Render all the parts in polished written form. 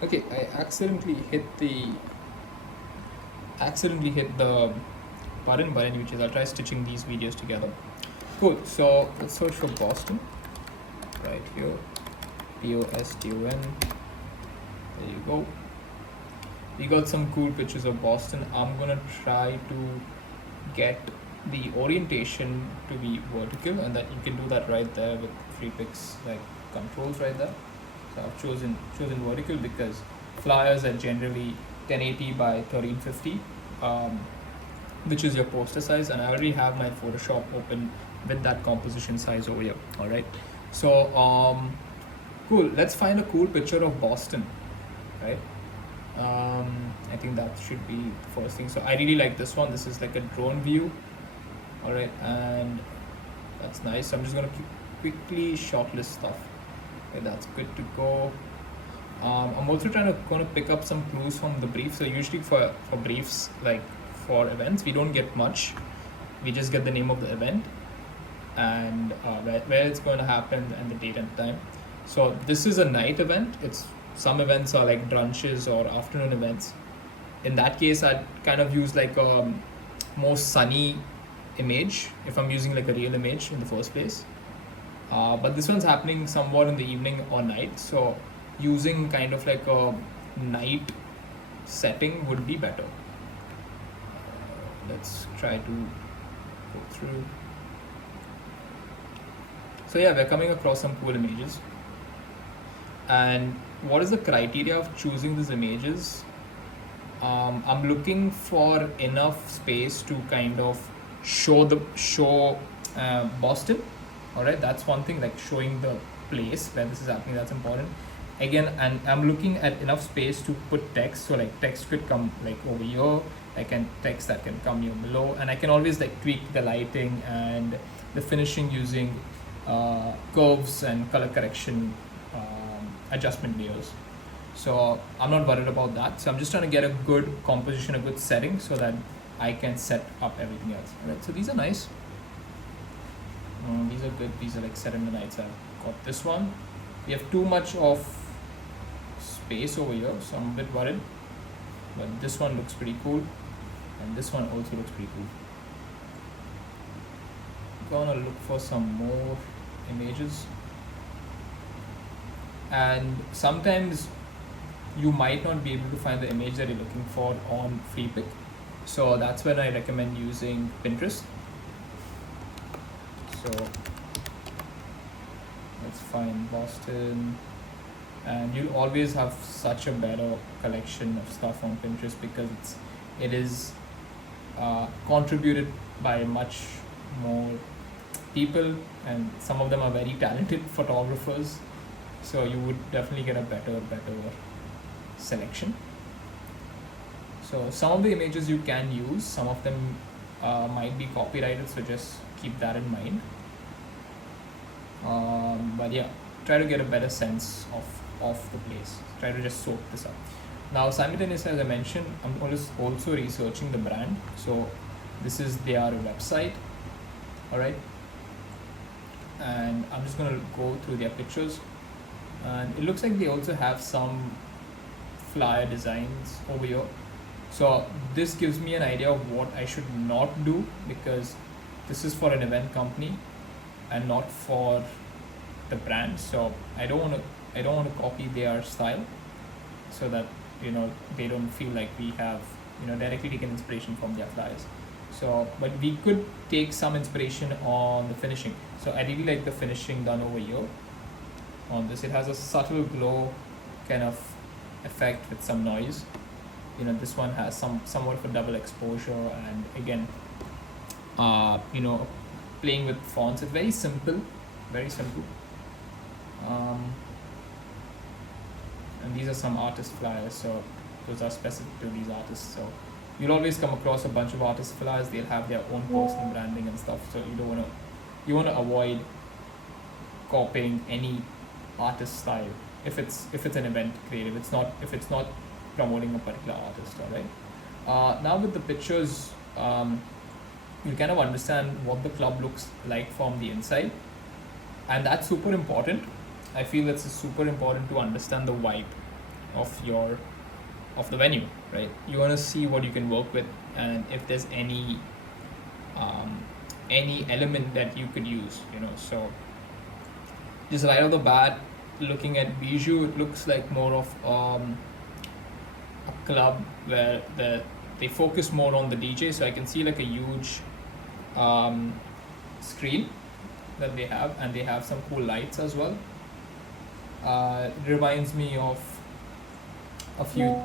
Okay, I accidentally hit the button, which is I'll try stitching these videos together. Cool. So let's search for Boston right here. Boston. There you go. We got some cool pictures of Boston. I'm gonna try to get the orientation to be vertical, and that you can do that right there with FreePik's like controls right there. So I've chosen vertical because flyers are generally 1080 by 1350, which is your poster size, and I already have my Photoshop open with that composition size over here. All right, so cool. Let's find a cool picture of Boston, right? I think that should be the first thing. So I really like this one. This is like a drone view. All right, and that's nice. So I'm just gonna quickly shortlist stuff. Okay, that's good to go. I'm also gonna pick up some clues from the brief. So usually for briefs, like for events, we don't get much. We just get the name of the event and where it's going to happen and the date and time. So this is a night event. Some events are like brunches or afternoon events. In that case, I'd kind of use like a more sunny image if I'm using like a real image in the first place. But this one's happening somewhat in the evening or night, so using kind of like a night setting would be better. Let's try to go through. So yeah, we're coming across some cool images. And what is the criteria of choosing these images? I'm looking for enough space to kind of show Boston. All right, that's one thing, like showing the place where this is happening. That's important. Again, and I'm looking at enough space to put text. So like text could come like over here. I can text that can come here below, and I can always like tweak the lighting and the finishing using curves and color correction adjustment layers. So I'm not worried about that. So I'm just trying to get a good composition, a good setting, so that I can set up everything else. All right, so these are nice. These are good. These are like set in the nights. I've got this one. We have too much of space over here, so I'm a bit worried. But this one looks pretty cool, and this one also looks pretty cool. Gonna look for some more images. And sometimes you might not be able to find the image that you're looking for on FreePik. So that's when I recommend using Pinterest. So let's find Boston. And you'll always have such a better collection of stuff on Pinterest because it is contributed by much more people, and some of them are very talented photographers. So you would definitely get a better selection. So some of the images you can use, some of them might be copyrighted, so just keep that in mind. But yeah, try to get a better sense of the place. Try to just soak this up. Now simultaneously, as I mentioned, I'm also researching the brand. So this is their website. All right, and I'm just gonna go through their pictures, and it looks like they also have some flyer designs over here. So this gives me an idea of what I should not do, because this is for an event company and not for the brand. So I don't want to copy their style, so that they don't feel like we have directly taken inspiration from their flyers. So, but we could take some inspiration on the finishing. So I really like the finishing done over here on this. It has a subtle glow kind of effect with some noise. This one has somewhat of a double exposure, and again, playing with fonts. It's very simple, very simple. And these are some artist flyers, so those are specific to these artists. So you'll always come across a bunch of artist flyers. They'll have their own personal branding and stuff. So you want to avoid copying any artist style if it's an event creative. If it's not promoting a particular artist. All right. Now with the pictures, you kind of understand what the club looks like from the inside, and that's super important. I feel it's super important to understand the vibe. of the venue, right? You want to see what you can work with, and if there's any element that you could use, So just right off the bat, looking at Bijou, it looks like more of a club where they focus more on the DJ. So I can see like a huge screen that they have, and they have some cool lights as well. It reminds me of a few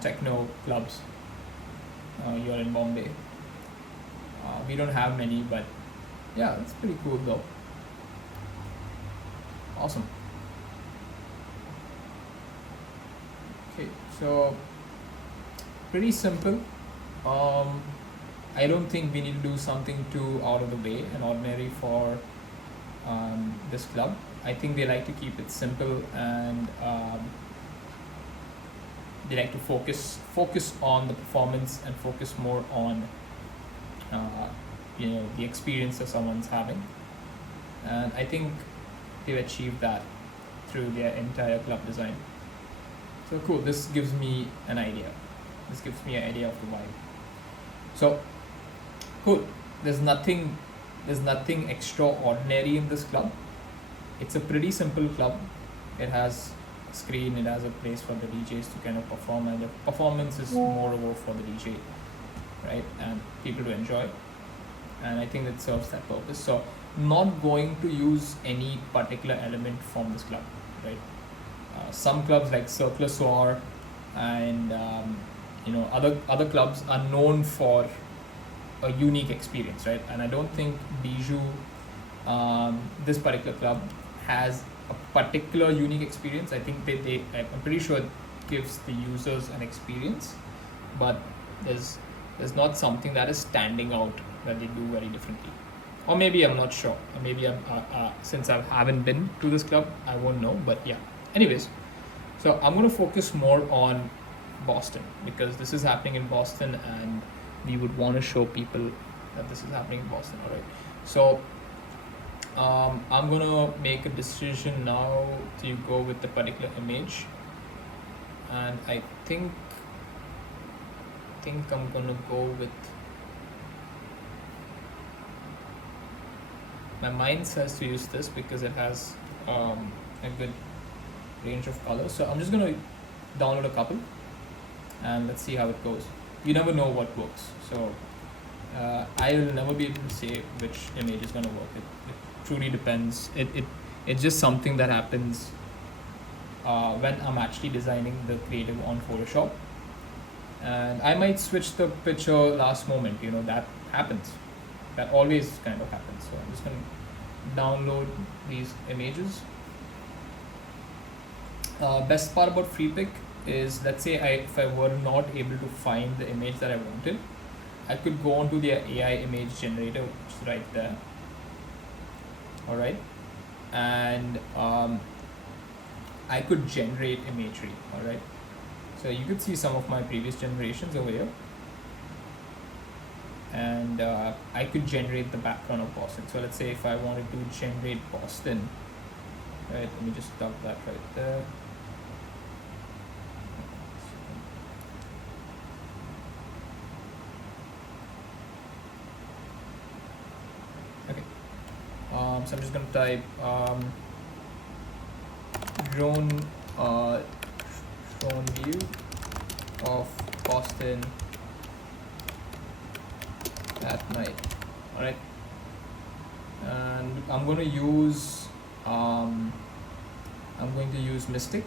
techno clubs here in Bombay. We don't have many, but yeah, it's pretty cool though. Awesome. Okay, so pretty simple. I don't think we need to do something too out of the way and ordinary for this club. I think they like to keep it simple, and they like to focus on the performance and focus more on the experience that someone's having. And I think they've achieved that through their entire club design. So cool. This gives me an idea. This gives me an idea of the vibe. So cool. There's nothing extraordinary in this club. It's a pretty simple club. It has a screen, it has a place for the DJs to kind of perform, and the performance is moreover for the DJ, right? And people to enjoy. And I think that serves that purpose. So not going to use any particular element from this club, right? Some clubs like Circular Soar and other clubs are known for a unique experience, right? And I don't think Bijou, this particular club, has a particular unique experience. I think I'm pretty sure it gives the users an experience, but there's not something that is standing out that they do very differently. Or maybe I'm not sure. Or maybe since I haven't been to this club, I won't know. But yeah. Anyways, so I'm going to focus more on Boston because this is happening in Boston, and we would want to show people that this is happening in Boston. All right. So I'm going to make a decision now to go with the particular image, and I think I'm going to go with. My mind says to use this because it has a good range of colors. So I'm just going to download a couple and let's see how it goes. You never know what works. So I will never be able to say which image is going to work. It truly depends. It's just something that happens when I'm actually designing the creative on Photoshop. And I might switch the picture last moment. That happens. That always kind of happens. So I'm just going to download these images. Best part about FreePik is, let's say if I were not able to find the image that I wanted, I could go onto the AI image generator, which is right there. All right, and I could generate imagery. All right, so you could see some of my previous generations over here. And I could generate the background of Boston. So let's say if I wanted to generate Boston, right, let me just dump that right there. Okay, so I'm just going to type drone view of Boston at night. All right, and I'm going to use Mystic,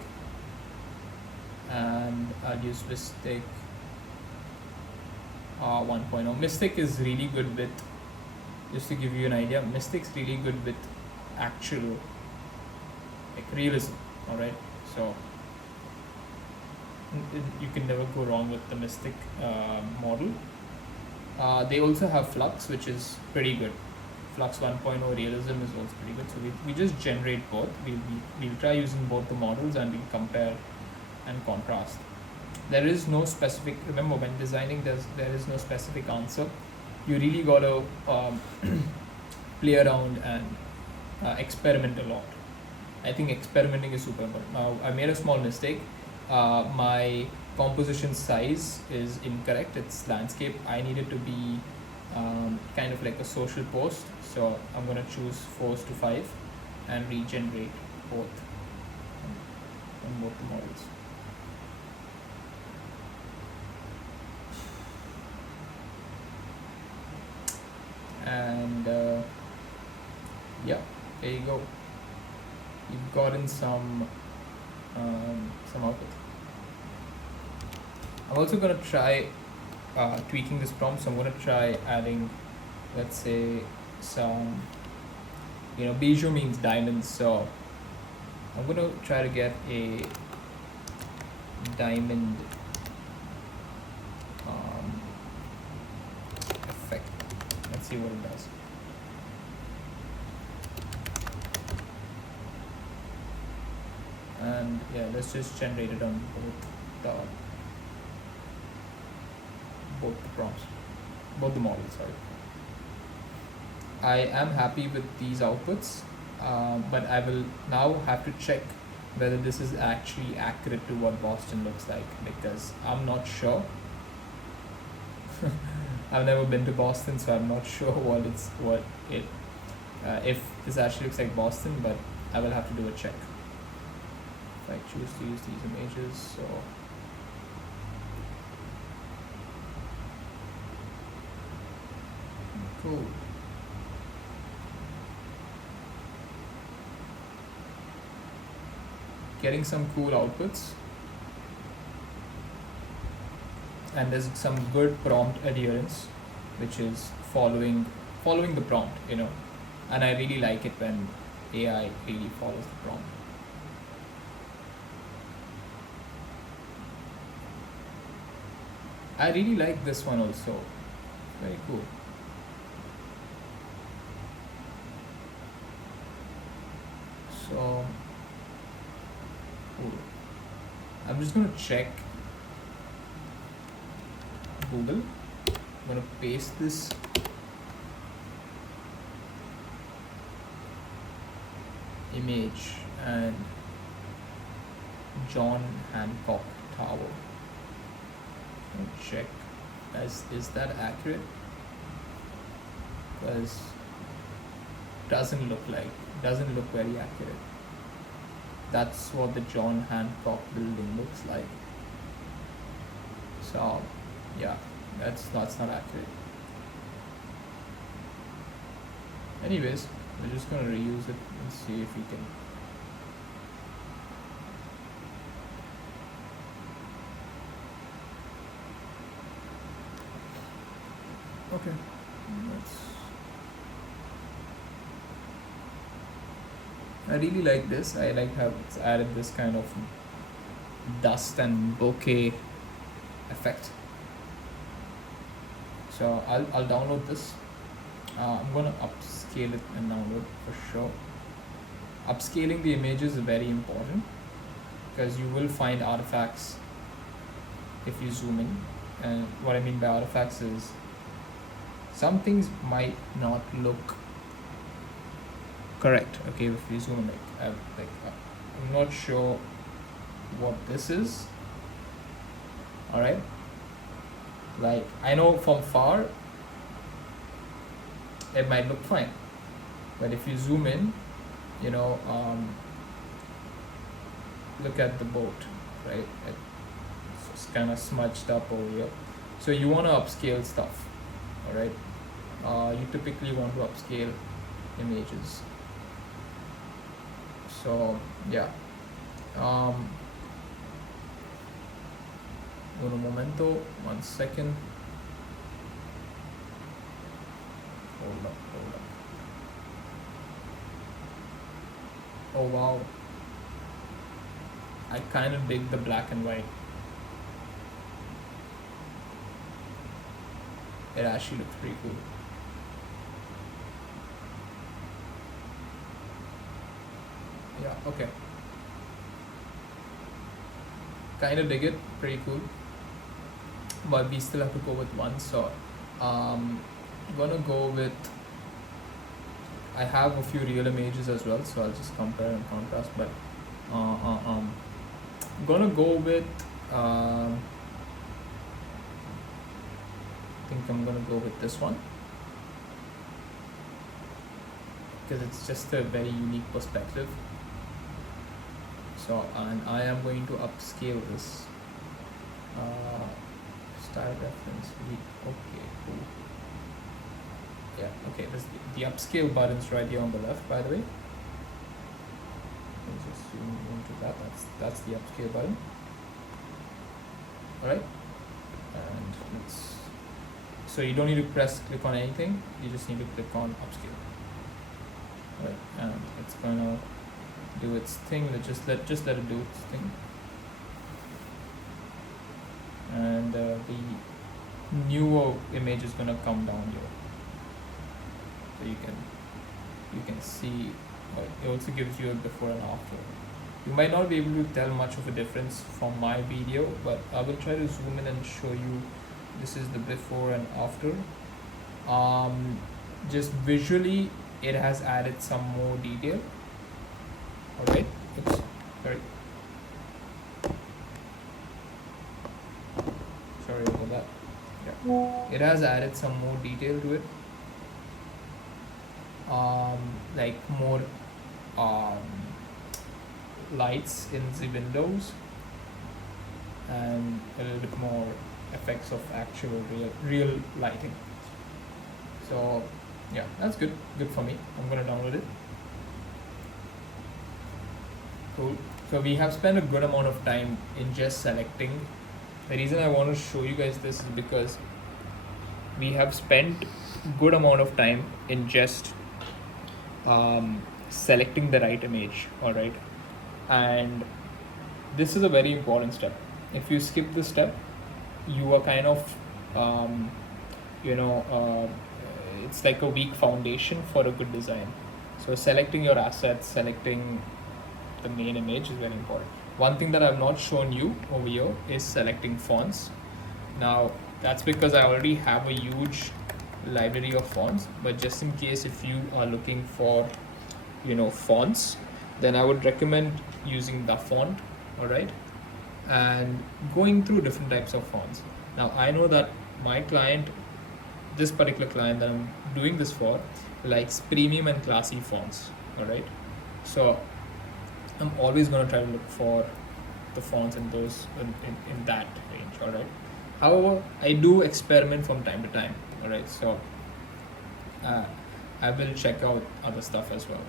and I'll use Mystic 1.0. Mystic is really good with, just to give you an idea, Mystic's really good with actual realism. All right, so you can never go wrong with the Mystic model. They also have FLUX, which is pretty good. FLUX 1.0 realism is also pretty good. So we just generate both. We'll try using both the models and we'll compare and contrast. There is no specific, remember when designing there is no specific answer. You really got to play around and experiment a lot. I think experimenting is super important. Now I made a small mistake. my composition size is incorrect. It's landscape. I need it to be kind of like a social post. So I'm gonna choose force to 5 and regenerate both on both the models. And yeah, there you go. You've gotten some output. I'm also gonna try tweaking this prompt. So I'm gonna try adding, let's say, some, bijou means diamonds. So I'm gonna try to get a diamond effect. Let's see what it does. And yeah, let's just generate it on both the prompts, both the models, sorry. I am happy with these outputs, but I will now have to check whether this is actually accurate to what Boston looks like, because I'm not sure. I've never been to Boston, so I'm not sure if this actually looks like Boston, but I will have to do a check. If I choose to use these images, so cool. Getting some cool outputs, and there's some good prompt adherence, which is following the prompt, and I really like it when AI really follows the prompt. I really like this one also. Very cool. So cool. I'm just gonna check Google. I'm gonna paste this. Image and John Hancock Tower. Check, is that accurate? Because doesn't look very accurate. That's what the John Hancock building looks like. So yeah, that's not accurate. Anyways, we're just gonna reuse it and see if we can. Okay, I really like this. I like how it's added this kind of dust and bokeh effect. So I'll download this. I'm gonna upscale it and download for sure. Upscaling the images is very important because you will find artifacts if you zoom in. And what I mean by artifacts is some things might not look correct. Okay, if you zoom in, I'm not sure what this is. All right, like I know from far it might look fine, but if you zoom in, look at the boat, right? It's kind of smudged up over here. So you want to upscale stuff, all right? You typically want to upscale images. So yeah, uno momento, 1 second. Hold up. Oh wow, I kind of dig the black and white. It actually looks pretty cool. Yeah, okay. Kind of dig it, pretty cool. But we still have to go with one, so I'm gonna go with, I have a few real images as well, so I'll just compare and contrast, but I'm gonna go with I think I'm gonna go with this one because it's just a very unique perspective. So, and I am going to upscale this style reference. Okay, cool. Yeah, okay. This the upscale button's right here on the left, by the way. Let's just zoom into that. That's the upscale button. All right, and let's. So you don't need to click on anything. You just need to click on upscale. All right, and it's gonna do its thing. Just let it do its thing. And the newer image is gonna come down here. So you can see. It also gives you a before and after. You might not be able to tell much of a difference from my video, but I will try to zoom in and show you. This is the before and after. Just visually, it has added some more detail. All right. Oops. Sorry. Sorry about that. Yeah. It has added some more detail to it. Like more lights in the windows and a little bit more effects of actual real lighting. So yeah, that's good for me. I'm gonna download it. Cool. So we have spent a good amount of time in just selecting. The reason I want to show you guys this is because we have spent good amount of time in just selecting the right image. All right, and this is a very important step. If you skip this step, you are kind of it's like a weak foundation for a good design. So selecting your assets, selecting the main image is very important. One thing that I've not shown you over here is selecting fonts. Now that's because I already have a huge library of fonts, but just in case if you are looking for fonts, then I would recommend using the font. All right, and going through different types of fonts. Now I know that my client, this particular client that I'm doing this for, likes premium and classy fonts. All right, so I'm always going to try to look for the fonts in those in that range. All right, however, I do experiment from time to time. All right, so I will check out other stuff as well.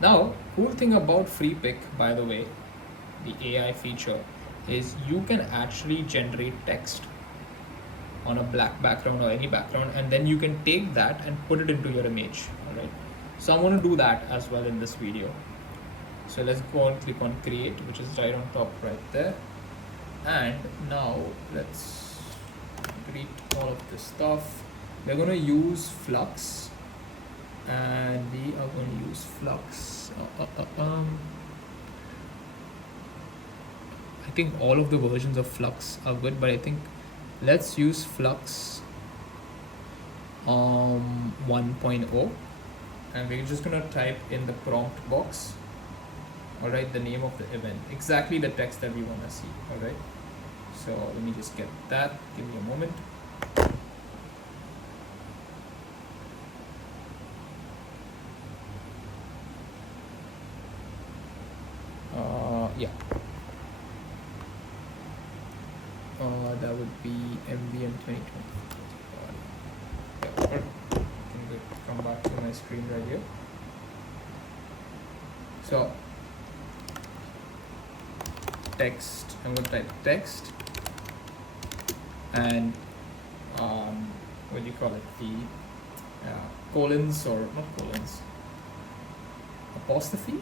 Now, cool thing about FreePik, by the way, the AI feature, is you can actually generate text on a black background or any background, and then you can take that and put it into your image. All right, so I'm going to do that as well in this video. So let's go and click on create, which is right on top right there. And now let's delete all of this stuff. We're going to use FLUX, and we are going to use FLUX. I think all of the versions of FLUX are good, but I think let's use FLUX 1.0, and we're just going to type in the prompt box. All right, the name of the event, exactly the text that we want to see. All right, so let me just get that. Give me a moment. Yeah. That would be MVM 2020. Yeah, I can come back to my screen right here. So text, I'm going to type text, and what do you call it, the colons, or not colons, apostrophe,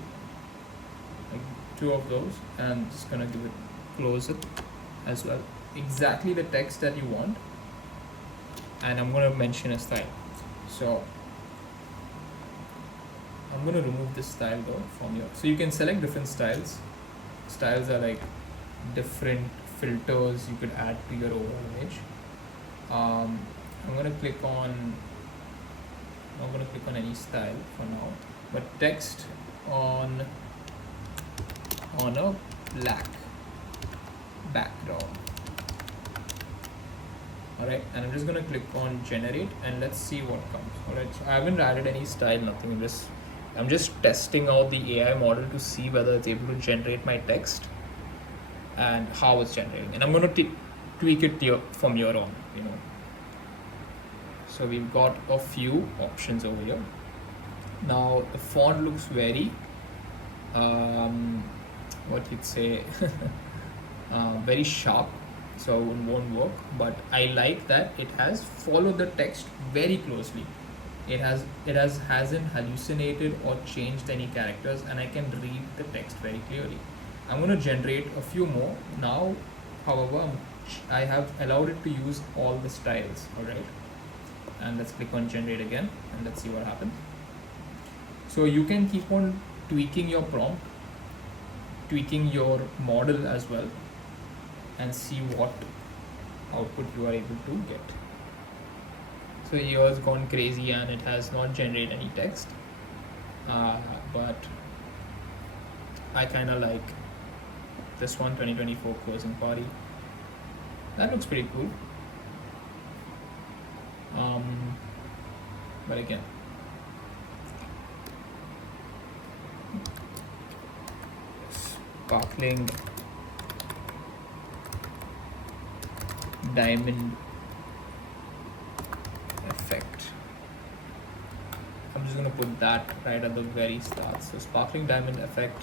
like 2 of those, and just gonna give it, close it as well, exactly the text that you want. And I'm going to mention a style, so I'm going to remove this style though from here. So you can select different styles. Styles are like different filters you could add to your overall image. I'm going to click on any style for now, but text on a black background. Alright, and I'm just gonna click on generate and let's see what comes. Alright, so I haven't added any style, nothing. I'm just testing out the AI model to see whether it's able to generate my text and how it's generating. And I'm gonna tweak it from here on, you know. So we've got a few options over here. Now the font looks very what you'd say very sharp, so it won't work, but I like that it has followed the text very closely. It hasn't hallucinated or changed any characters, and I can read the text very clearly. I'm going to generate a few more now. However, I have allowed it to use all the styles. Alright, and let's click on generate again and let's see what happens. So you can keep on tweaking your prompt, tweaking your model as well, and see what output you are able to get. So here it's gone crazy and it has not generated any text, but I kind of like this one, 2024 closing party. That looks pretty cool. But again, sparkling diamond effect. I'm just gonna put that right at the very start. So sparkling diamond effect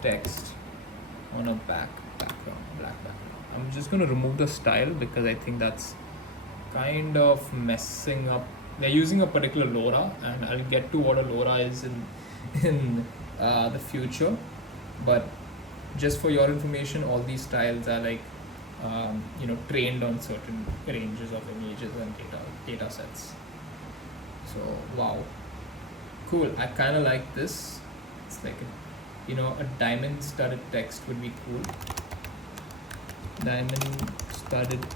text on a black background. I'm just gonna remove the style because I think that's kind of messing up. They're using a particular LoRa, and I'll get to what a LoRa is in the future. But just for your information, all these styles are like trained on certain ranges of images and data sets. So wow, cool. I kind of like this. It's like a diamond studded text would be cool. Diamond studded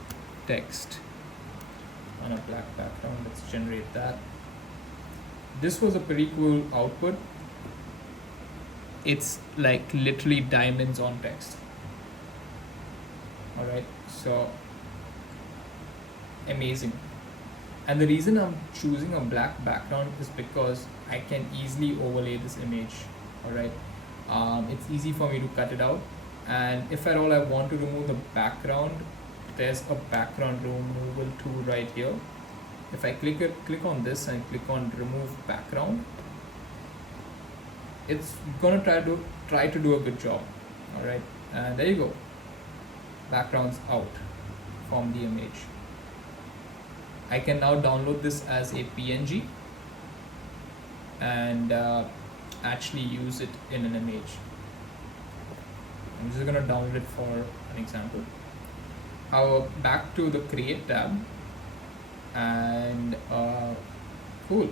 text on a black background. Let's generate that. This was a pretty cool output. It's like literally diamonds on text. Alright, so amazing. And the reason I'm choosing a black background is because I can easily overlay this image. Alright, it's easy for me to cut it out, and if at all I want to remove the background, there's a background removal tool right here. If I click on this and click on remove background, it's gonna try to do a good job. Alright, and there you go. Backgrounds out from the image. I can now download this as a PNG and actually use it in an image. I'm just gonna download it for an example. Back to the create tab, and cool.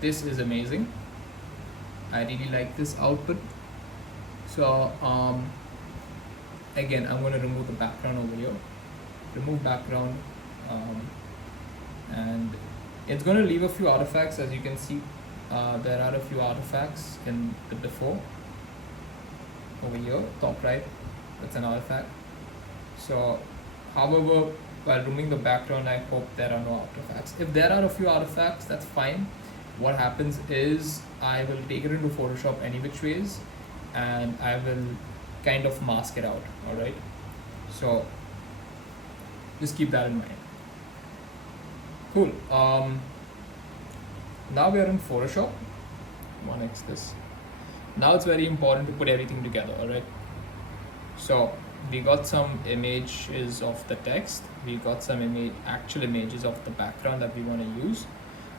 This is amazing. I really like this output. So again, I'm going to remove the background over here. Remove background, and it's going to leave a few artifacts. As you can see, there are a few artifacts in the before. Over here, top right, that's an artifact. So however, while removing the background, I hope there are no artifacts. If there are a few artifacts, that's fine. What happens is I will take it into Photoshop any which ways, and I will kind of mask it out. Alright, so just keep that in mind. Cool. Now we are in Photoshop. 1x this. Now it's very important to put everything together. Alright, so we got some images of the text, we got some actual images of the background that we want to use.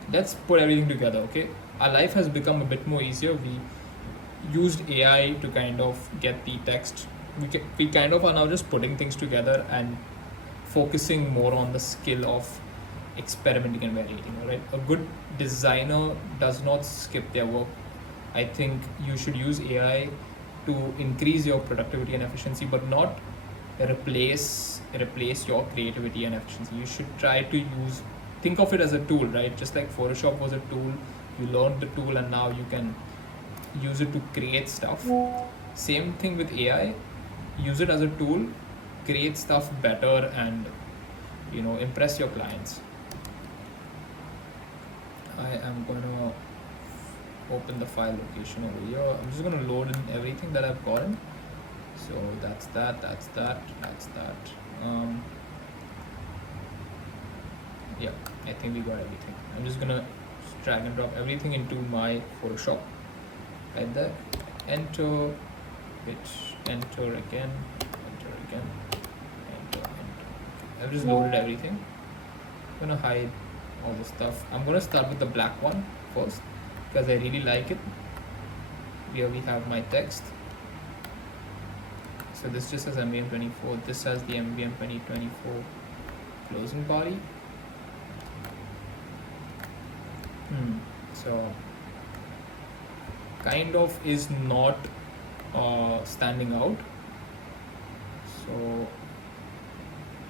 Let's put everything together. Okay, our life has become a bit more easier. We used AI to kind of get the text. We kind of are now just putting things together and focusing more on the skill of experimenting and variating. Alright, a good designer does not skip their work. I think you should use AI to increase your productivity and efficiency, but not replace your creativity and efficiency. You should try to think of it as a tool, right? Just like Photoshop was a tool, you learned the tool, and now you can use it to create stuff. Same thing with AI, use it as a tool, create stuff better, and impress your clients. I am going to open the file location over here. I'm just going to load in everything that I've gotten. So that's that. Yeah, I think we got everything. I'm just gonna drag and drop everything into my Photoshop right there. Enter, enter again. I've just loaded everything. I'm gonna hide all the stuff. I'm gonna start with the black one first because I really like it. Here we have my text. So this just says MVM24. This has the MVM 2024 closing body. So kind of is not standing out. So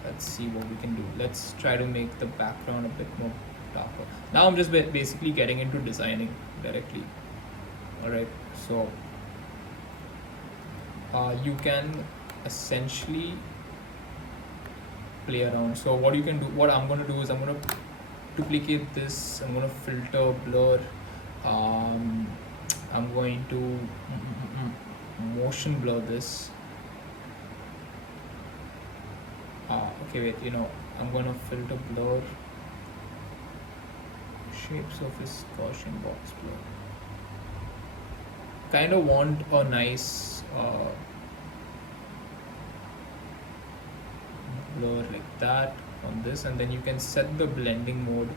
let's see what we can do. Let's try to make the background a bit more darker. Now I'm just basically getting into designing directly. Alright, so you can essentially play around. So what you can do, what I'm going to do is I'm going to duplicate this, I'm going to filter, blur, I'm going to motion blur this. Okay, wait, I'm going to filter, blur, shape surface, Gaussian box blur. Kind of want a nice blur like that on this, and then you can set the blending mode.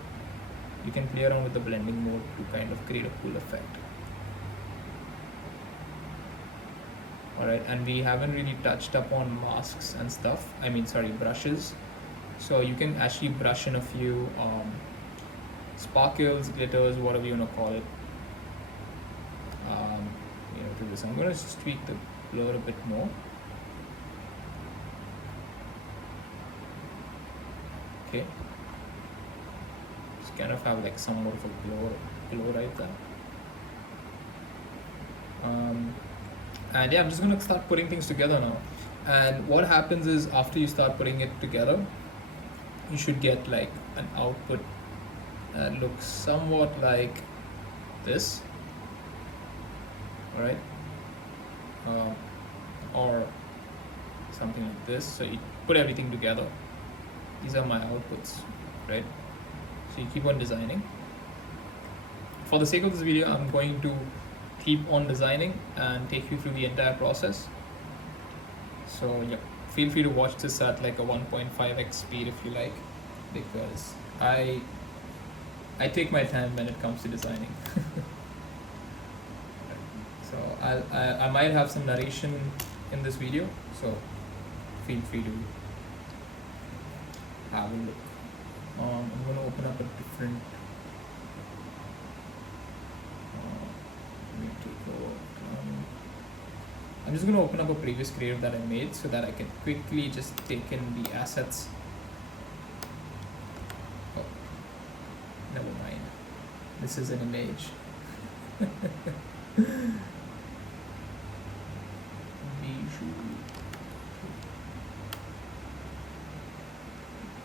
You can play around with the blending mode to kind of create a cool effect. Alright, and we haven't really touched up on masks and stuff. Brushes. So you can actually brush in a few sparkles, glitters, whatever you want to call it. To this, I'm going to tweak the blur a bit more. Okay, just kind of have like somewhat of a glow right there. And yeah, I'm just gonna start putting things together now. And what happens is after you start putting it together, you should get like an output that looks somewhat like this, right? Or something like this. So you put everything together. These are my outputs, right? So you keep on designing. For the sake of this video, I'm going to keep on designing and take you through the entire process. So yeah, feel free to watch this at like a 1.5x speed if you like, because I take my time when it comes to designing. So I might have some narration in this video, so feel free to have a look. I'm going to open up a different I'm just going to open up a previous creative that I made so that I can quickly just take in the assets. Oh, never mind. This is an image.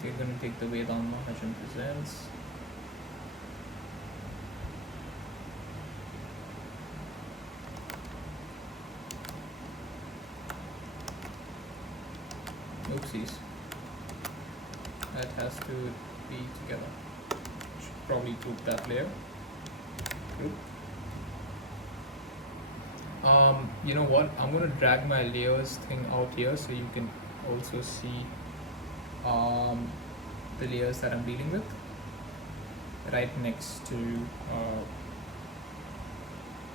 We're going to take the way down Mahajan presents. Oopsies. That has to be together. Should probably group that layer. Group. You know what? I'm going to drag my layers thing out here so you can also see the layers that I'm dealing with right next to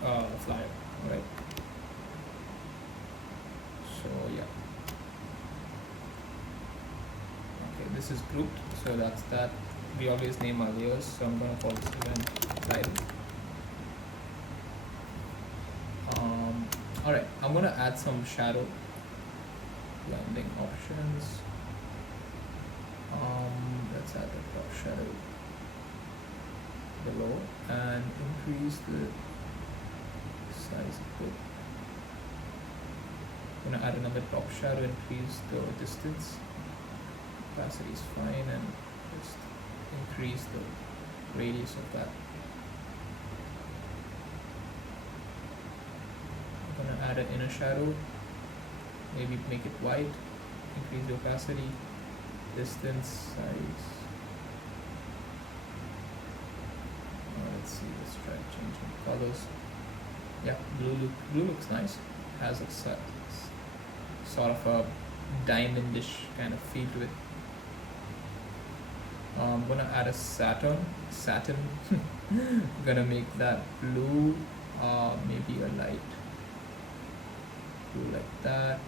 flyer, right? So yeah. Okay, this is grouped, so that's that. We always name our layers, so I'm going to call this event title. Alright, I'm going to add some shadow blending options. Let's add the top shadow below and increase the size a bit. I'm gonna add another top shadow, increase the distance. Opacity is fine, and just increase the radius of that. I'm gonna add an inner shadow, maybe make it white, increase the opacity, distance, size. Let's see, let's try changing colors. Yeah, blue looks nice. Has a sort of a diamondish kind of feel to it. I'm gonna add a satin. Gonna make that blue, maybe a light blue like that.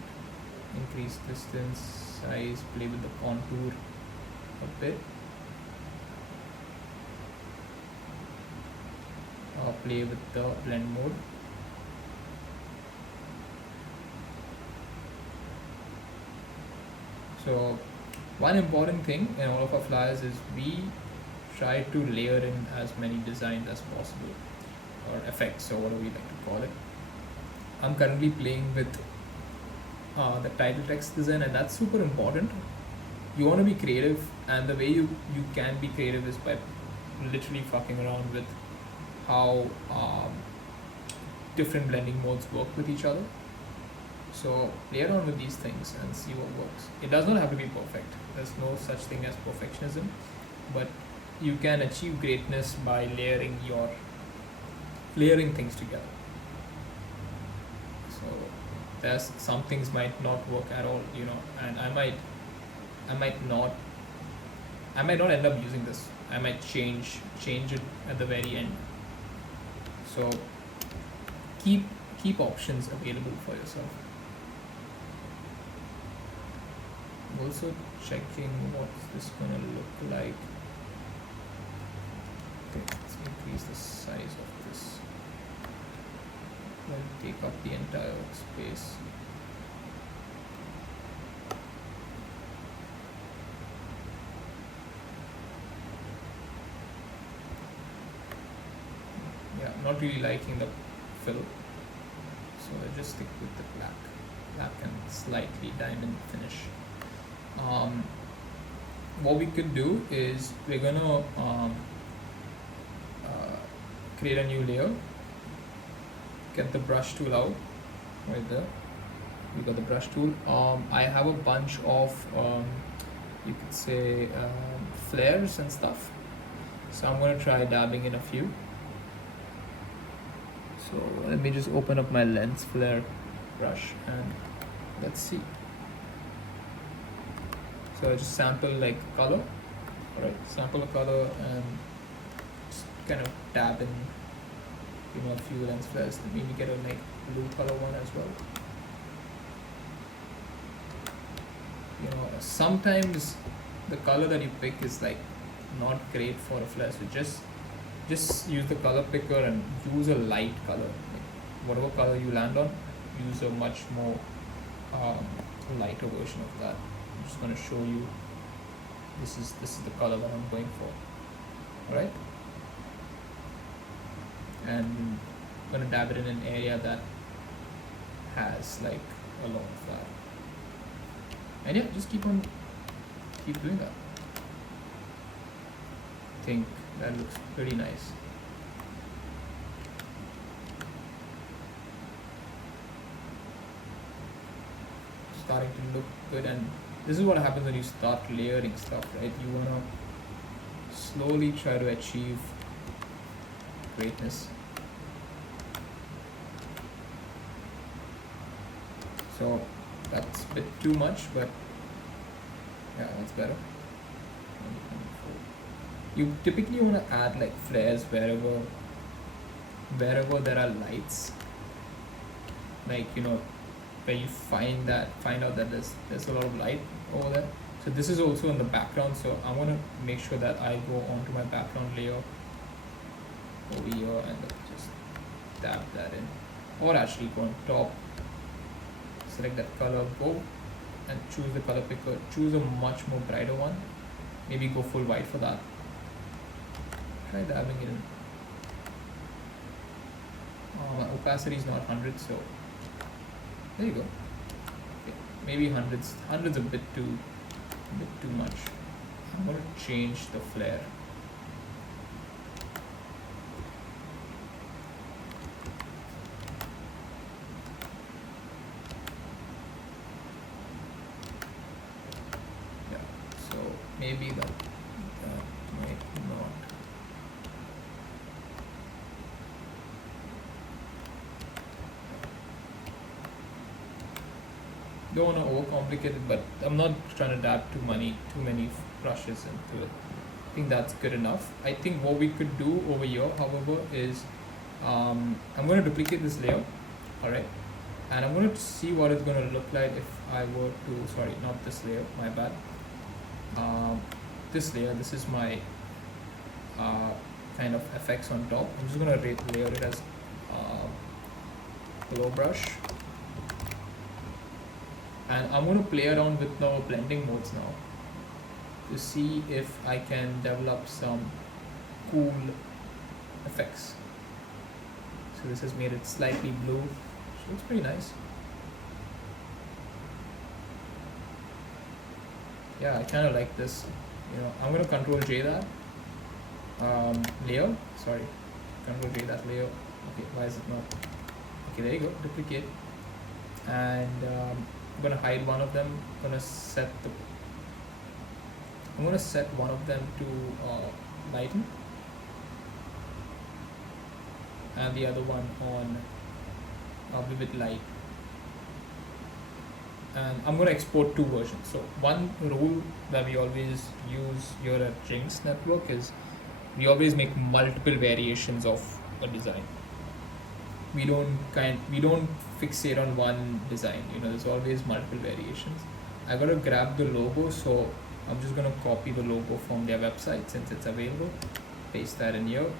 Increase distance, size, play with the contour a bit. Play with the blend mode. So one important thing in all of our flyers is we try to layer in as many designs as possible, or effects, or whatever we like to call it. I'm currently playing with the title text design, and that's super important. You want to be creative, and the way you can be creative is by literally fucking around with how different blending modes work with each other. So play around with these things and see what works. It does not have to be perfect. There's no such thing as perfectionism, but you can achieve greatness by layering things together. So there's some things might not work at all, and I might not end up using this. I might change it at the very end. So keep options available for yourself. Also checking what's this gonna look like. Okay, let's increase the size of this. Then take up the entire space. Yeah, I'm not really liking the fill, so I just stick with the black and slightly diamond finish. What we could do is we're gonna create a new layer, get the brush tool out right there. We got the brush tool. I have a bunch of you could say flares and stuff, so I'm gonna try dabbing in a few. So let me just open up my lens flare brush and let's see. So I just sample like color, right? Sample a color and just kind of dab in, a few lens flares. Maybe get a like blue color one as well. Sometimes the color that you pick is like not great for a flare. So just use the color picker and use a light color. Like whatever color you land on, use a much more lighter version of that. I'm just going to show you. This is the color that I'm going for. Alright, and I'm going to dab it in an area that has like a lot of that. And yeah, just keep doing that. I think that looks pretty nice. Starting to look good, and this is what happens when you start layering stuff, right? You want to slowly try to achieve greatness. So that's a bit too much, but yeah, that's better. You typically want to add like flares wherever there are lights, like where you find out that there's a lot of light over there. So this is also in the background, so I want to make sure that I go onto my background layer over here and just dab that in, or actually go on top, select that color, go and choose the color picker, choose a much more brighter one, maybe go full white for that. Try dabbing it in. My opacity is not 100, so there you go. Okay, maybe hundreds a bit too much. I'm going to change the flare. Yeah, so maybe that might not. Don't want to overcomplicate it, but I'm not trying to dab too many brushes into it. I think that's good enough. I think what we could do over here, however, is I'm going to duplicate this layer, alright, and I'm going to see what it's going to look like if I were to, sorry, not this layer, my bad. This layer, this is my kind of effects on top. I'm just going to layer it as low brush. And I'm going to play around with the blending modes now to see if I can develop some cool effects. So this has made it slightly blue, which looks pretty nice. Yeah, I kind of like this. You know, I'm going to Control J that layer. Sorry, Control J that layer. Okay, why is it not? Okay, there you go. Duplicate, and I'm going to hide one of them. I'm going to set one of them to lighten, and the other one on vivid light. And I'm going to export two versions. So one rule that we always use here at Jinx Network is we always make multiple variations of a design. We don't fixate on one design. You know, there's always multiple variations. I got to grab the logo, so I'm just going to copy the logo from their website since it's available. Paste that in here.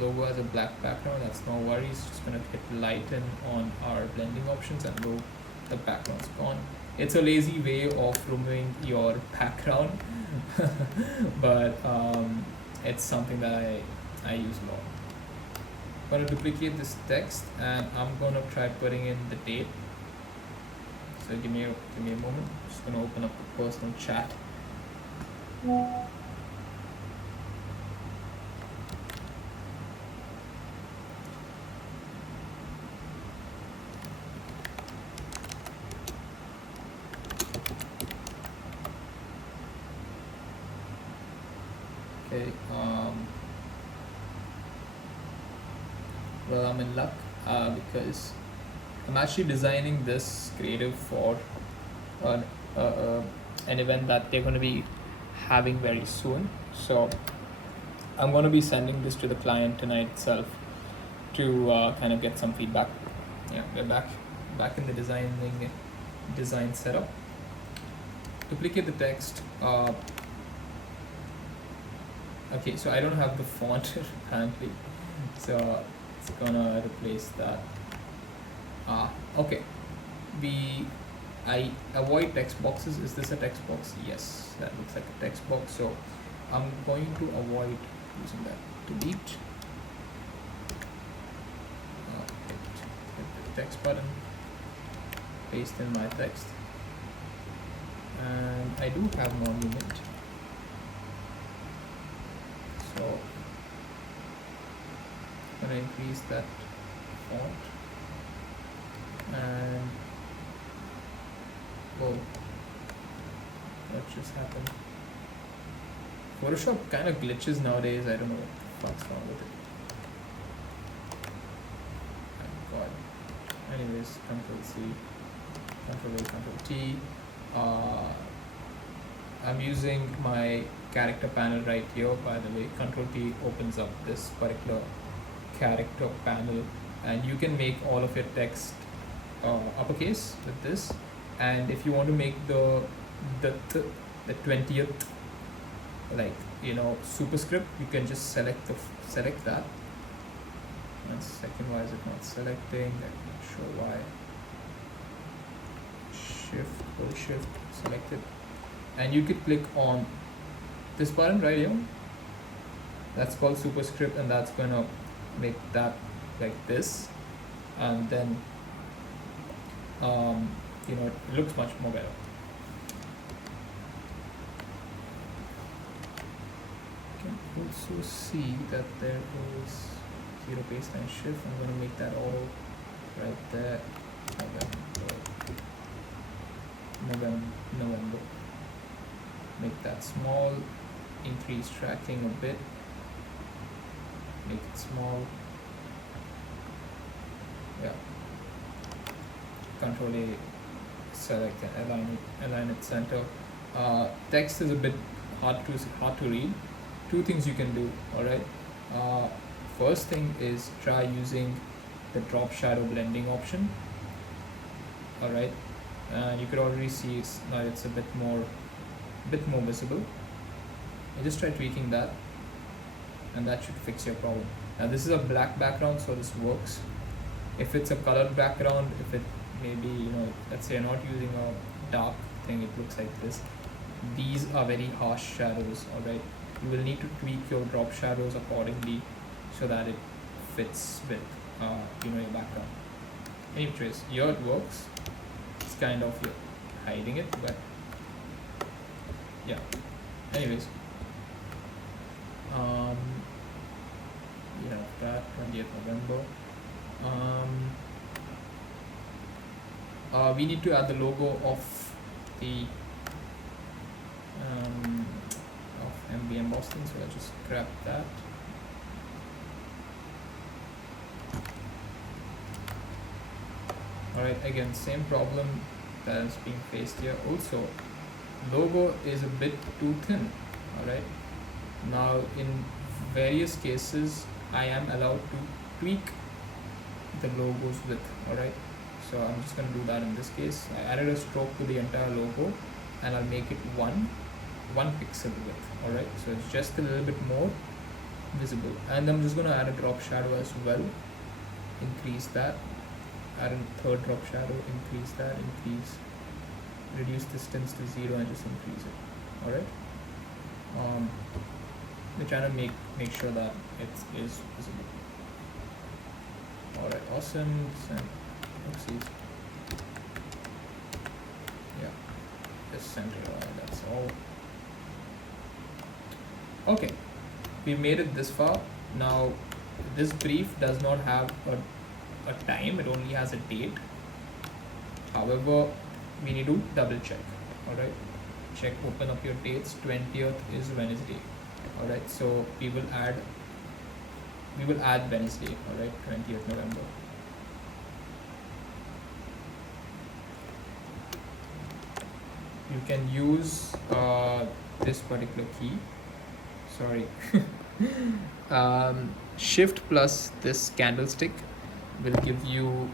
Logo has a black background, that's no worries. Just going to hit lighten on our blending options, and the background's gone. It's a lazy way of removing your background, but it's something that I use a lot. I'm going to duplicate this text, and I'm going to try putting in the date. So give me a moment. I'm just going to open up the personal chat. Okay. Well, I'm in luck because I'm actually designing this creative for an event that they're going to be having very soon. So I'm going to be sending this to the client tonight itself to kind of get some feedback. Yeah, we're back in the design setup. Duplicate the text. Okay, so I don't have the font apparently, so it's gonna replace that. Okay. I avoid text boxes. Is this a text box? Yes, that looks like a text box. So I'm going to avoid using that. Delete. Hit the text button. Paste in my text. And I do have monument. So I'm going to increase that font. And whoa, what just happened? Photoshop kind of glitches nowadays. I don't know what the fuck's wrong with it. Oh God. Anyways, Control C, Control A, Control T. I'm using my character panel right here, by the way. Control T opens up this particular character panel, and you can make all of your text uppercase with this. And if you want to make the 20th, like, you know, superscript, you can just select that. One second, why is it not selecting? I'm not sure why. Shift, select it, and you could click on this button right here. That's called superscript, and that's gonna make that like this, and then it looks much more better. You can also see that there is 0 baseline shift. I'm going to make that all right there. November. Make that small. Increase tracking a bit. Make it small. Yeah. Control A. Select and align it center. Text is a bit hard to read. Two things you can do. All right. First thing is try using the drop shadow blending option. All right. You could already see now it's a bit more visible. You just try tweaking that, and that should fix your problem. Now this is a black background, so this works. If it's a colored background, if it maybe let's say you're not using a dark thing, it looks like this. These are very harsh shadows. All right. You will need to tweak your drop shadows accordingly so that it fits with your background. Anyways, here it works. It's kind of hiding it, but yeah. Anyways, we have that 20th November. We need to add the logo of the of MBM Boston, so let's just grab that. Alright, again, same problem that is being faced here. Also, logo is a bit too thin. Alright, now in various cases I am allowed to tweak the logo's width. Alright, so I'm just going to do that in this case. I added a stroke to the entire logo and I'll make it one pixel width. Alright, so it's just a little bit more visible, and I'm just going to add a drop shadow as well. Increase that, add a third drop shadow, increase that, reduce distance to 0 and just increase it. Alright, we're trying to make sure that it is visible. Alright, awesome. Oopsies. Yeah, just center it around, that's all. Okay, we made it this far. Now this brief does not have a time, it only has a date. However, we need to double check. Alright, check, open up your dates. 20th is Wednesday. Alright, so we will add Wednesday. Alright, 20th November. You can use this particular key. Sorry. Shift plus this candlestick will give you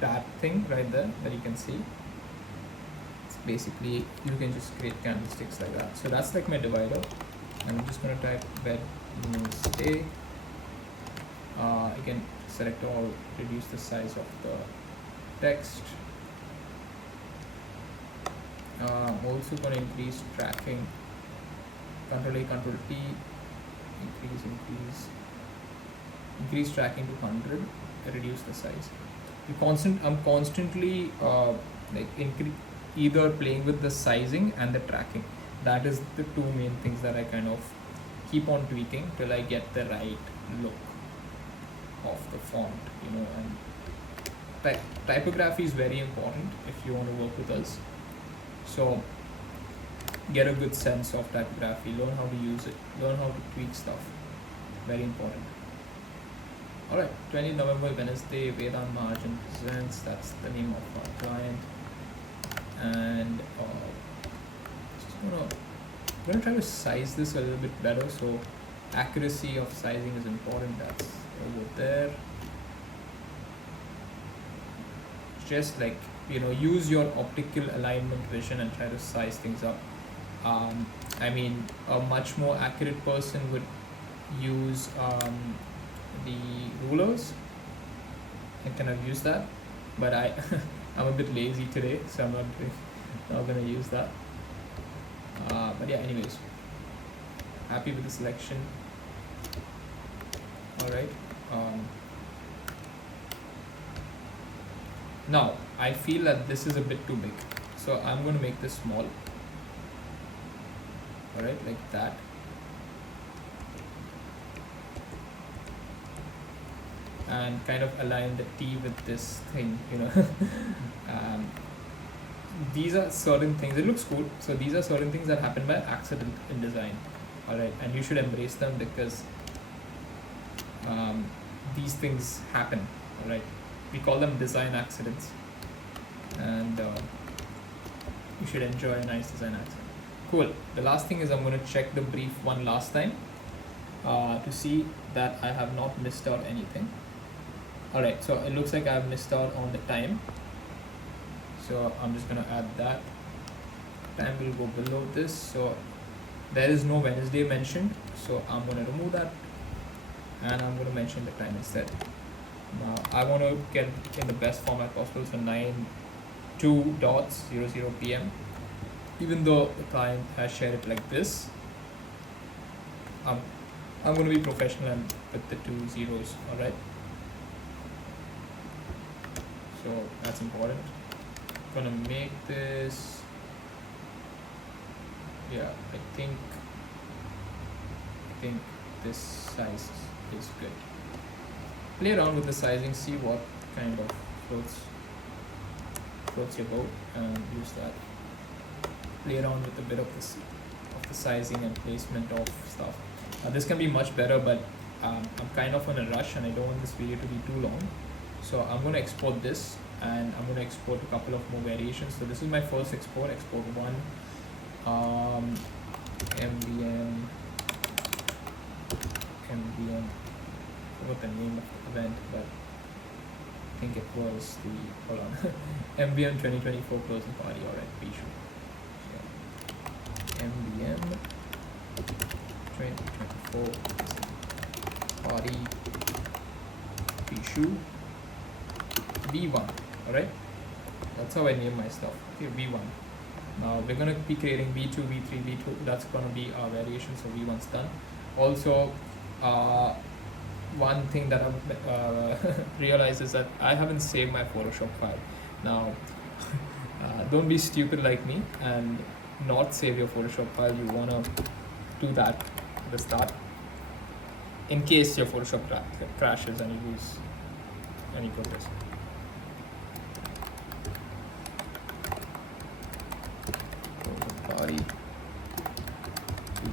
that thing right there that you can see. It's basically, you can just create candlesticks like that. So that's like my divider. I'm just going to type Wednesday. Again, select all, reduce the size of the text. I'm also going to increase tracking. Control A, Control T, increase tracking to 100, reduce the size. I'm constantly either playing with the sizing and the tracking. That is the two main things that I kind of keep on tweaking till I get the right look of the font, and typography is very important if you want to work with us. So get a good sense of typography, learn how to use it, learn how to tweak stuff. Very important. Alright, 20th November, Wednesday, Vedan Mahajan presents. That's the name of our client. And I'm gonna try to size this a little bit better. So accuracy of sizing is important. That's over there. Just like, use your optical alignment vision and try to size things up. I mean, a much more accurate person would use the rulers and kind of use that, but I'm a bit lazy today, so I'm not gonna use that. But yeah, anyways, happy with the selection. All right. Now I feel that this is a bit too big, so I'm going to make this small. All right, like that. And kind of align the T with this thing, you know. These are certain things. It looks cool. So these are certain things that happen by accident in design. All right, and you should embrace them because these things happen. All right, we call them design accidents, and you should enjoy a nice design accident. Cool. The last thing is I'm going to check the brief one last time to see that I have not missed out anything. Alright, so it looks like I've missed out on the time. So I'm just going to add that. Time will go below this. So there is no Wednesday mentioned. So I'm going to remove that. And I'm going to mention the time instead. Now I want to get in the best format possible. So 9:02:00 p.m. Even though the client has shared it like this, I'm going to be professional and with the 2 zeros. Alright. So that's important. I'm gonna make this, yeah, I think this size is good. Play around with the sizing, see what kind of floats your boat, and use that. Play around with a bit of the sizing and placement of stuff. This can be much better, but I'm kind of in a rush and I don't want this video to be too long. So I'm going to export this, and I'm going to export a couple of more variations. So this is my first export 1, MVM, I forgot the name of the event, but I think it was the, hold on, MVM 2024 closing party. Alright, be sure. So MVM 2024 party, Pishu V1. Alright, that's how I name my stuff. Okay, V1. Now we're going to be creating V2, V3, V2. That's going to be our variation. So V1's done. Also, one thing that I've realized is that I haven't saved my Photoshop file. Now, don't be stupid like me and not save your Photoshop file. You want to do that at the start in case your Photoshop crashes and you lose any progress. Party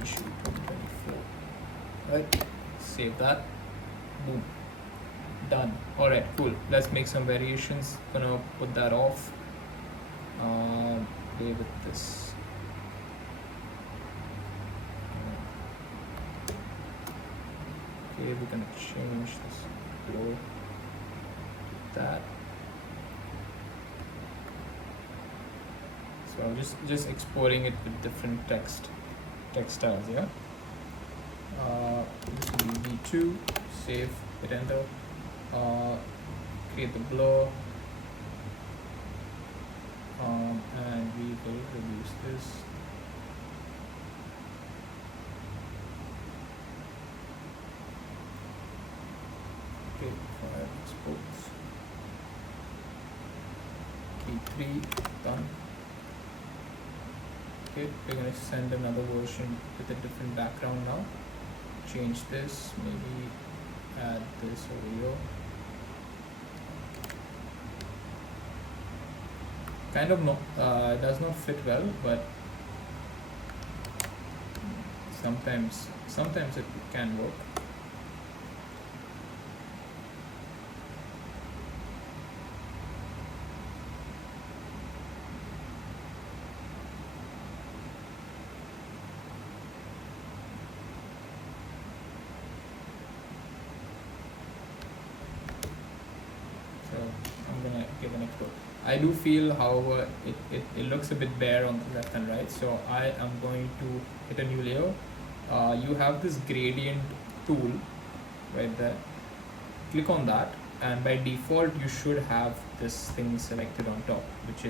issue 2024. Right, save that. Boom, done. All right, cool. Let's make some variations. Gonna put that off. Play with this. Okay, we're gonna change this flow to that. So I'm just exporting it with different text styles. Yeah. This will be V2. Save. Hit enter. Create the blur. And we will reduce this. Okay, file exports. V3 done. Okay, we're going to send another version with a different background now. Change this, maybe add this over here. Kind of does not fit well, but sometimes it can work. Give an export. I do feel, however, it looks a bit bare on the left and right, so I am going to hit a new layer. You have this gradient tool right there. Click on that, and by default you should have this thing selected on top, which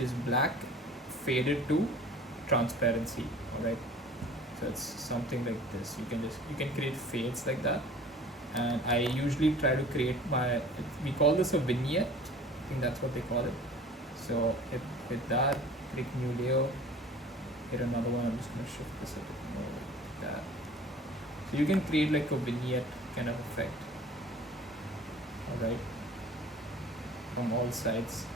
is black faded to transparency. All right, so it's something like this. You can create fades like that. and I usually try to create we call this a vignette. I think that's what they call it. So hit that, click new layer, hit another one. I'm just going to shift this a bit more like that. So you can create like a vignette kind of effect. Alright, from all sides.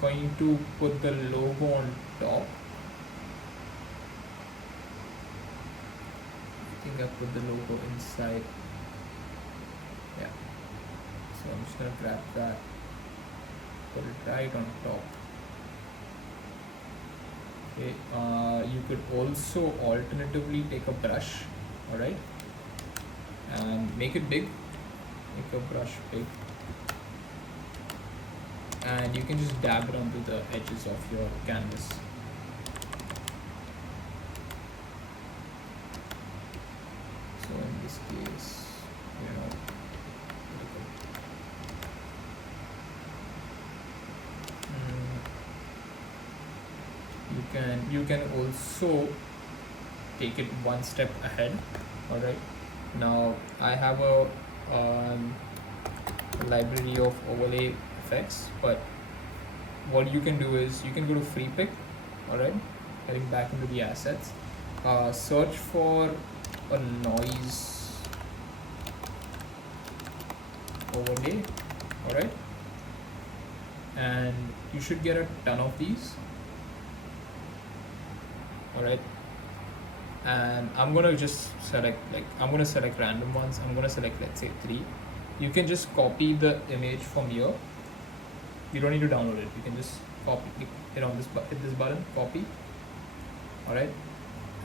Going to put the logo on top. I think I put the logo inside. Yeah. So I'm just gonna grab that, put it right on top. Okay. You could also alternatively take a brush, alright, and make it big. Make your brush big. And you can just dab it onto the edges of your canvas. So in this case, you can also take it one step ahead. All right. Now I have a library of overlay effects, but what you can do is you can go to FreePik. All right, heading back into the assets, search for a noise overlay. All right, and you should get a ton of these. All right, and I'm gonna just select select random ones. I'm gonna select, let's say, 3. You can just copy the image from here. You don't need to download it. You can just copy, hit this button, copy. All right,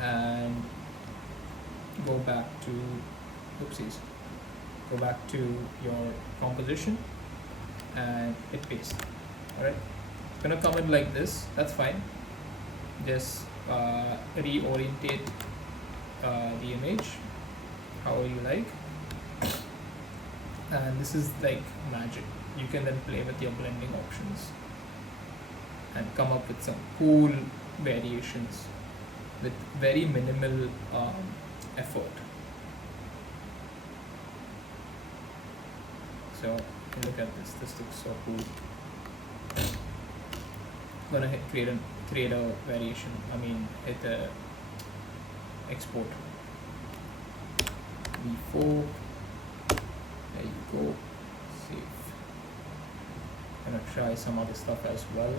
and go back to, oopsies, go back to your composition and hit paste. All right, it's gonna come in like this. That's fine. Just reorientate the image however you like, and this is like magic. You can then play with your blending options and come up with some cool variations with very minimal effort. So look at this. This looks so cool. I'm gonna hit create a variation. Hit the export. V4. There you go. Save. I'm gonna try some other stuff as well.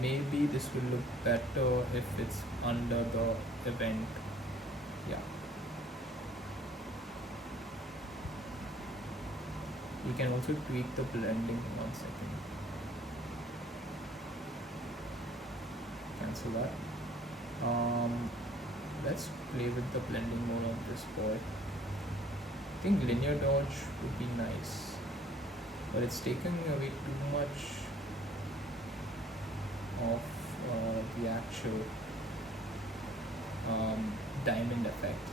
Maybe this will look better if it's under the event. Yeah. You can also tweak the blending. 1 second. Cancel that. Let's play with the blending mode on this boy. I think linear dodge would be nice, but it's taking away too much of the actual diamond effect.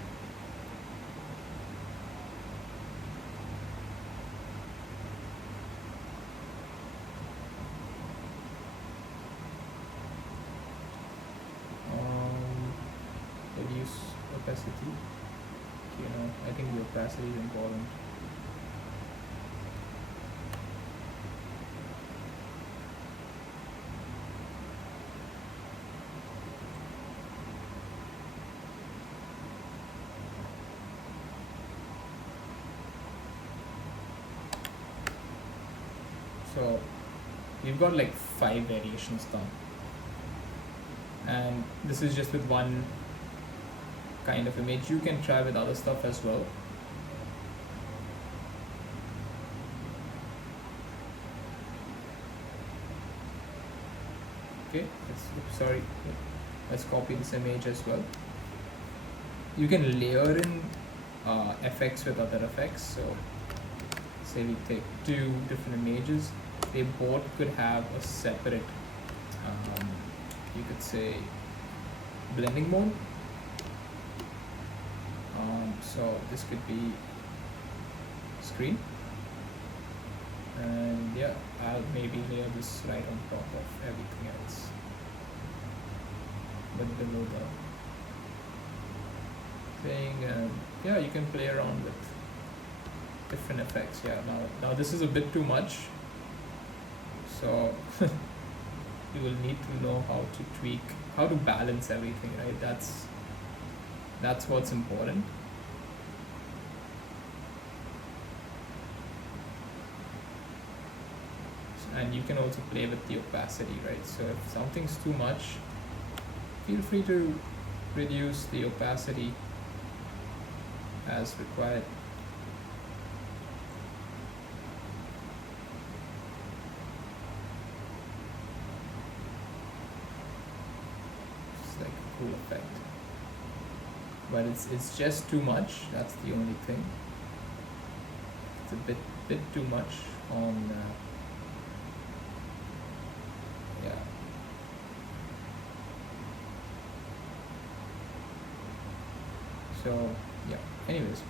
Reduce opacity. I think the opacity is important. So we've got like 5 variations done, and this is just with one kind of image. You can try with other stuff as well. Okay, let's copy this image as well. You can layer in effects with other effects. So say we take 2 different images, they both could have a separate you could say blending mode. So this could be screen, and yeah, I'll maybe layer this right on top of everything else, but below thing, and yeah, you can play around with different effects. Yeah, now this is a bit too much, so you will need to know how to tweak, how to balance everything, right? That's what's important. And you can also play with the opacity, right? So if something's too much, feel free to reduce the opacity as required. It's like a cool effect, but it's just too much. That's the only thing. It's a bit too much on. Yeah. So yeah. Anyways,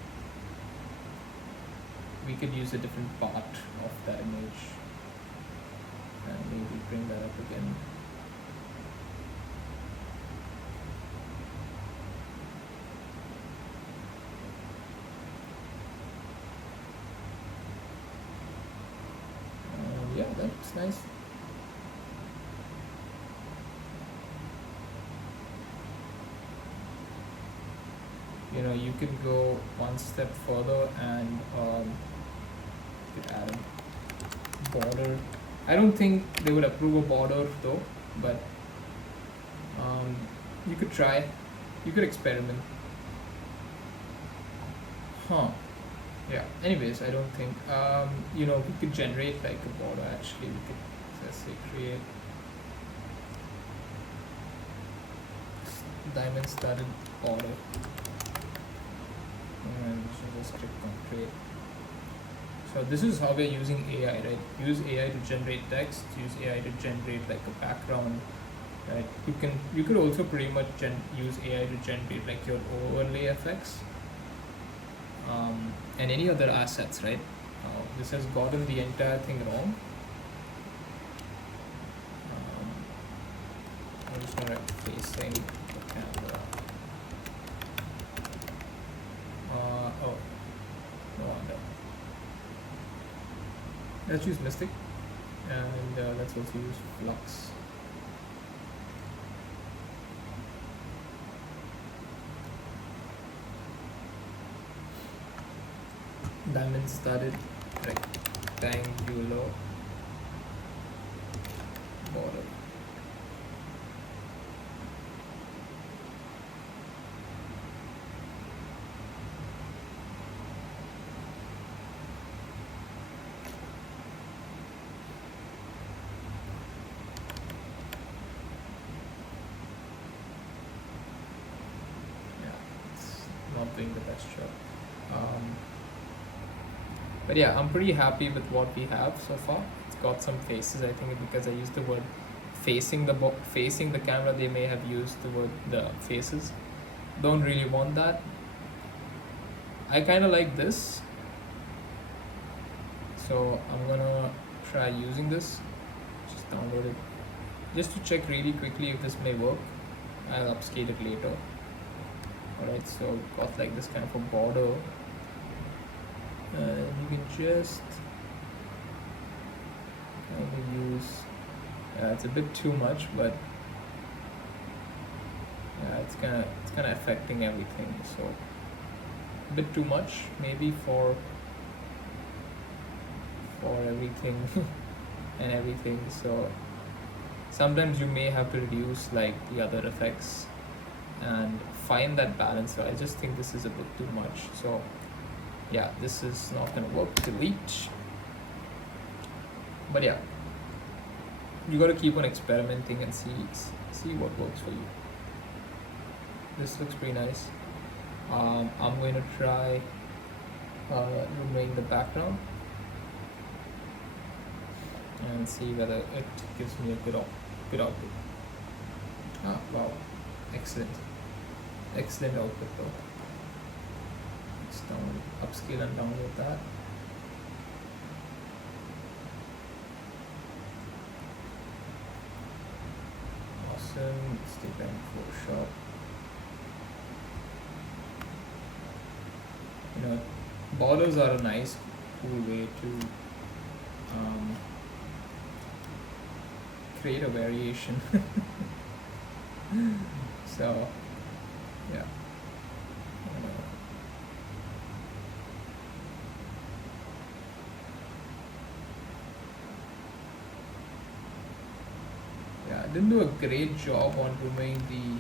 we could use a different part of that image, and maybe bring that up again. Yeah, that looks nice. You know, you can go one step further and you could add a border. I don't think they would approve a border though, but you could try. You could experiment. Huh. Yeah. Anyways, I don't think you know, we could generate like a border. Actually, we could, let's say, create diamond studded border, and so just click on create. So this is how we're using AI, right? Use AI to generate text. Use AI to generate like a background, right? You could also pretty much use AI to generate like your overlay effects, and any other assets, right? This has gotten the entire thing wrong. I'm just gonna facing the camera. Oh, no wonder. Let's use Mystic, and let's also use Flux. Diamond studded rectangular border. Yeah, it's not doing the best job. But yeah, I'm pretty happy with what we have so far. It's got some faces. I think because I used the word facing the camera, they may have used the faces. Don't really want that. I kind of like this, so I'm gonna try using this. Just download it just to check really quickly if this may work. I'll upscale it later. Alright, so got like this kind of a border. You can just kind of use, it's a bit too much, but yeah, it's kind of affecting everything. So a bit too much maybe for everything and everything. So sometimes you may have to reduce like the other effects and find that balance. So I just think this is a bit too much. So yeah, this is not going to work. Delete. But yeah, you got to keep on experimenting and see what works for you. This looks pretty nice. I'm going to try removing the background and see whether it gives me a good output. Wow, excellent output though. Upscale and download that. Awesome. Let's take that in Photoshop. know, borders are a nice, cool way to create a variation. So, yeah. Yeah, I didn't do a great job on removing the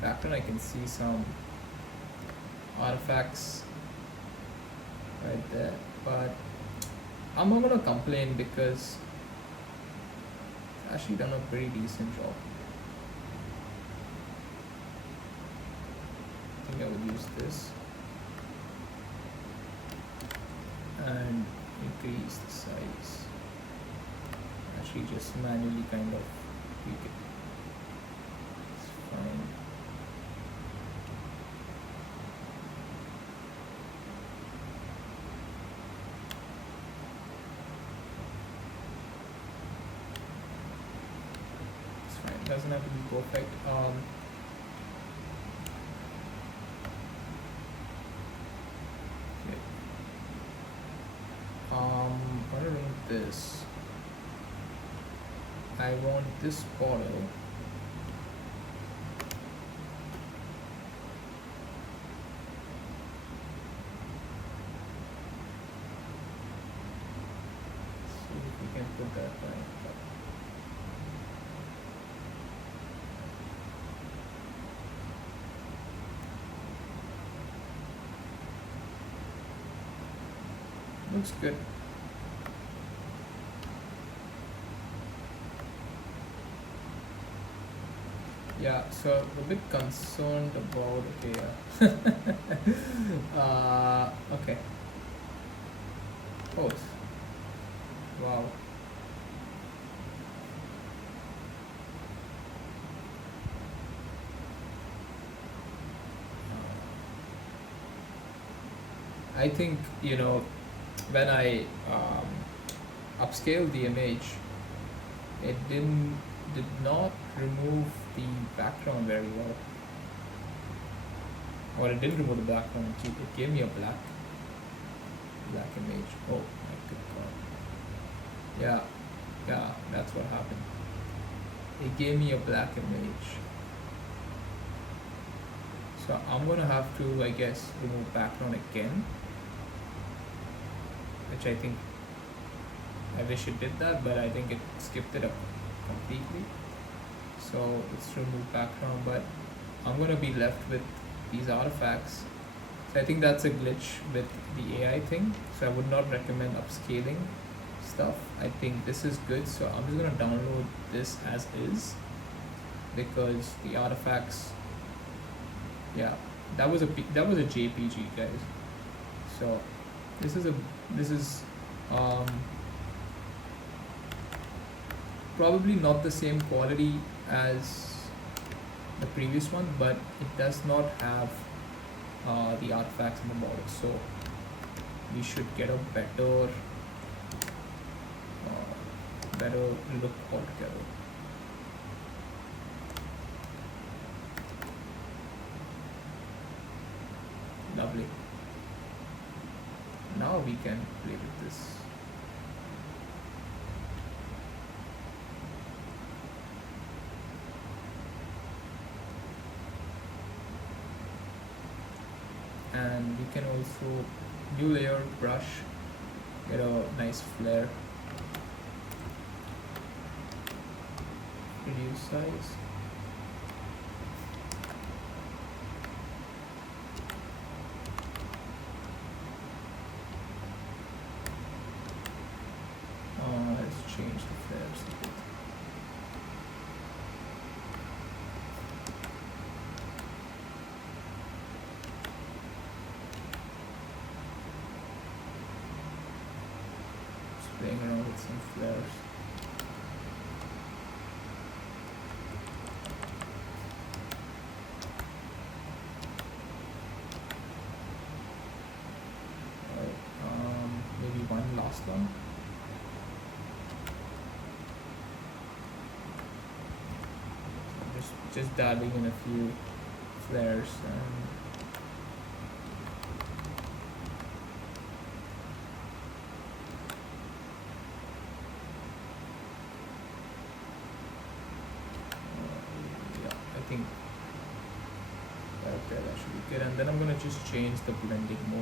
background. I can see some artifacts right there, but I'm not gonna complain because I've actually done a pretty decent job. I think I would use this and increase the size. Actually, just manually kind of tweak it. It's fine. It's fine. It doesn't have to be perfect. What do I want this? I want this border. See if we can put that right. Looks good. Yeah, so I'm a bit concerned about, okay, yeah. Okay. Pose. Wow. I think, you know, when I upscaled the image, it did not remove the background very well, or it didn't remove the background. It gave me a black image. Oh my good god! Yeah, that's what happened. It gave me a black image. So I'm gonna have to, I guess, remove background again, which I think I wish it did that, but I think it skipped it up completely. So let's remove background, but I'm gonna be left with these artifacts. So I think that's a glitch with the AI thing. So I would not recommend upscaling stuff. I think this is good. So I'm just gonna download this as is, because the artifacts, yeah, that was a JPG, guys. So this is probably not the same quality as the previous one, but it does not have the artifacts in the model, so we should get a better look altogether. Lovely. Now we can play with this. And we can also new layer, brush, get a nice flare, reduce size, let's change the flares a bit. Playing around with some flares. Alright, maybe one last one. Just dabbing in a few flares and think that should be good. And then I'm gonna just change the blending mode.